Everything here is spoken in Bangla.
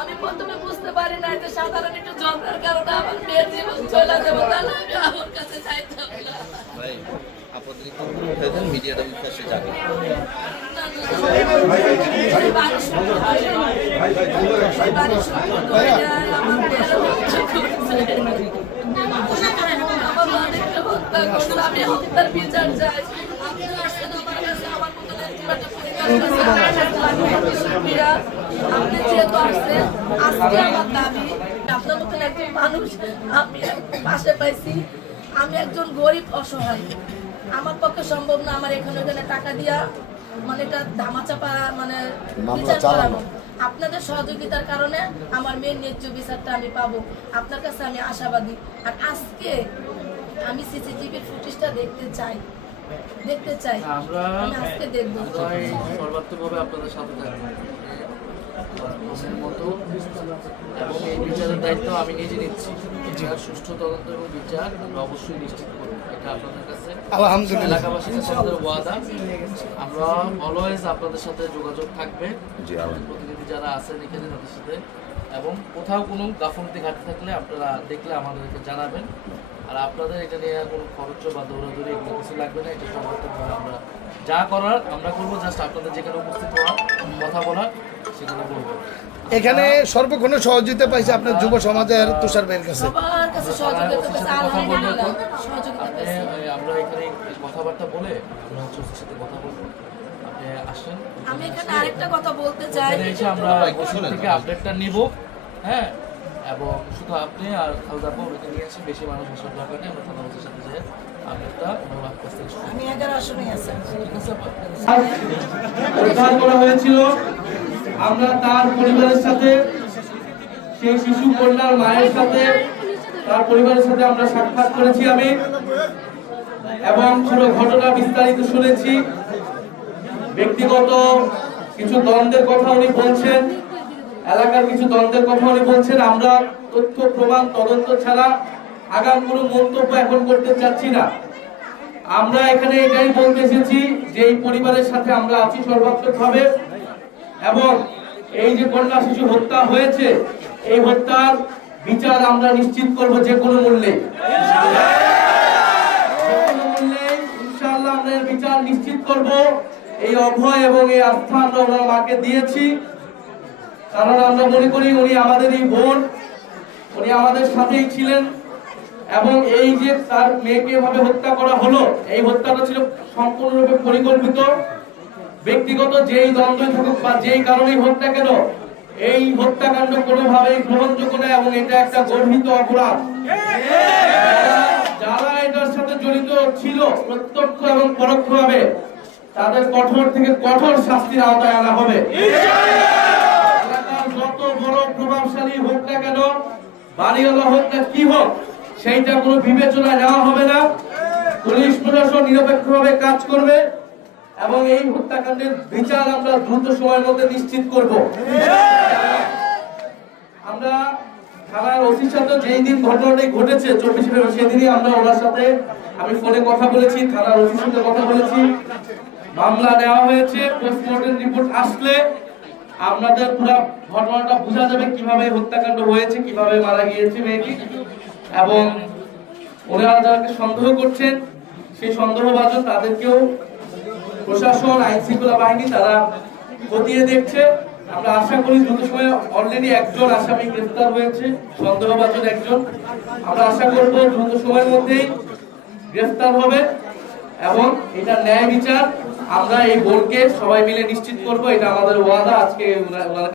আমি প্রথমে বুঝতে পারি না যে সাধারণ একটু ঝগড়ার কারণে আমার মেয়ের জীবন চলে যাবে, তাহলে আমি আমার কাছে চাইতাম না। ভাই আপনি তো মিডিয়াটা উঠে যাবে আমি হত্যার বিচার চাই। আপনি আসছেন আমার কাছে, আমার মতন আপনি যেহেতু আসছেন, আজকে আমার দাবি আপনার মতন একজন মানুষ আমি পাশে পাইছি। আমি একজন গরিব অসহায়, আমার পক্ষে সম্ভব না আমার এখানে ওখানে টাকা দিয়া মানে এটা ধামাচাপা মানে বিচার করানো। আপনাদের সহযোগিতার কারণে আমার মেয়ের ন্যায্য বিচারটা আমি পাবো, আপনার কাছে আমি আশাবাদী। আর আজকে আমি সিসিটিভির ফুটেজটা দেখতে চাই। আমরা আজকে দেখবো। সর্বাত্মকভাবে আপনাদের সাথে থাকবো মতো, এবং এই বিচারের দায়িত্ব আমি নিজে নিচ্ছি। এটার সুষ্ঠু তদন্ত এবং বিচার আমরা অবশ্যই নিশ্চিত করবো, এটা আপনাদের কাছে আলহামদুলিল্লাহ এলাকাবাসীর কাছে আমাদের ওয়াদা। আমরা অলওয়েজ আপনাদের সাথে যোগাযোগ থাকবে, প্রতিনিধি যারা আছেন এখানে তাদের সাথে, এবং কোথাও কোনো গাফলতি ঘাটতি থাকলে আপনারা দেখলে আমাদেরকে জানাবেন। আর আপনাদের এটা নিয়ে কোনো খরচ বা দৌড়াদৌড়ি এগুলো কিছু লাগবে না, এটা সর্বাত্মকভাবে আমরা যা করার আমরা করবো। জাস্ট আপনাদের যেখানে উপস্থিত হওয়ার কথা বলার সেখানে বলবো। এখানে সর্বক্ষণ সহযোগিতা পাইছে আপনার যুব সমাজের তুষার ভাইয়ের কাছে। আমরা এখানে কথাবার্তা বলে আমরা হচ্ছে ওর সাথে কথা বলবো। আপনি আসেন, আমি এখানে আরেকটা কথা বলতে চাই। এসে আমরা গোসল থেকে আপডেটটা নিব, হ্যাঁ, এবং শুধু আপনি আর খালদা ওকে নিয়ে আসেন, বেশি মানুষ আসার দরকার নেই। আমরা থানা বসের সাথে যে আপডেটটা ওনার কাছ থেকে শুনবো। আমি 11 আসনে আছি, ঠিক আছে? উদ্ধার করা হয়েছিল। আমরা তার পরিবারের সাথে, সেই শিশু কন্যার মায়ের সাথে, তার পরিবারের সাথে আমরা সাক্ষাৎ করেছি আমি, এবং পুরো ঘটনা বিস্তারিত শুনেছি। ব্যক্তিগত কিছু দ্বন্দ্বের কথা উনি বলছেন, এলাকার কিছু দ্বন্দ্বের কথা উনি বলছেন। আমরা তথ্য প্রমাণ তদন্ত ছাড়া আগাম কোনো মন্তব্য এখন করতে চাচ্ছি না। আমরা এখানে এটাই বলতে এসেছি যে এই পরিবারের সাথে আমরা আছি সর্বাত্মকভাবে, এবং এই যে কন্যা শিশু হত্যা হয়েছে এই হত্যার বিচার আমরা নিশ্চিত করব যে কোনো মূল্যে। ইনশাআল্লাহ আমরা এর বিচার নিশ্চিত করব। এই অভয় এবং এই আস্থা আমরা ওনার মাকে দিয়েছি, কারণ আমরা মনে করি উনি আমাদের এই বোন, উনি আমাদের সাথেই ছিলেন। এবং এই যে তার মেয়েকে এভাবে হত্যা করা হলো, এই হত্যাটা ছিল সম্পূর্ণরূপে পরিকল্পিত। ব্যক্তিগত যেই দ্বন্দ্ব থাকুক বা যেই কারণেই হোক না কেন, এই হত্যাকাণ্ড কোনোভাবেই গ্রহণযোগ্য নয়, এবং এটা একটা গর্হিত অপরাধ। যারা এটার সাথে জড়িত ছিল প্রত্যক্ষ এবং পরোক্ষভাবে, তাদের কঠোর থেকে কঠোর শাস্তির আওতায় আনা হবে। যত বড় প্রভাবশালী হোক না কেন, বাড়িওয়ালা হোক না কি হোক, সেইটা কোনো বিবেচনা নেওয়া হবে না। পুলিশ প্রশাসন নিরপেক্ষভাবে কাজ করবে, এবং এই হত্যাকাণ্ডের বিচার আমরা দ্রুত সময়ের মধ্যে নিশ্চিত করব। আমরা থানার ওসির সাথে যেই দিন ঘটনাটি ঘটেছে 24 ফেব্রুয়ারি, সেদিনই আমরা ওনার সাথে আমি ফোনে কথা বলেছি, থানার ওসির সাথে কথা বলেছি। মামলা নেওয়া হয়েছে, পোস্টমর্টেম রিপোর্ট আসলে আপনাদের পুরো ঘটনাটা বোঝা যাবে কিভাবে হত্যাকাণ্ড হয়েছে, কিভাবে মারা গিয়েছে মেয়েটি। এবং ওনারা যাদেরকে সন্দেহ করছেন, সেই সন্দেহভাজন তাদেরকেও প্রশাসন, আইন শৃঙ্খলা বাহিনী তারা খতিয়ে দেখছে। আমরা আশা করি দ্রুত সময়ে, অলরেডি একজন আসামি গ্রেফতার হয়েছে, সন্দেহভাজন একজন। আমরা আশা করব দ্রুত সময়ের মধ্যেই গ্রেফতার হবে, এবং এটা ন্যায় বিচার আমরা এই বোনকে সবাই মিলে নিশ্চিত করব। এটা আমাদের ওয়াদা। আজকে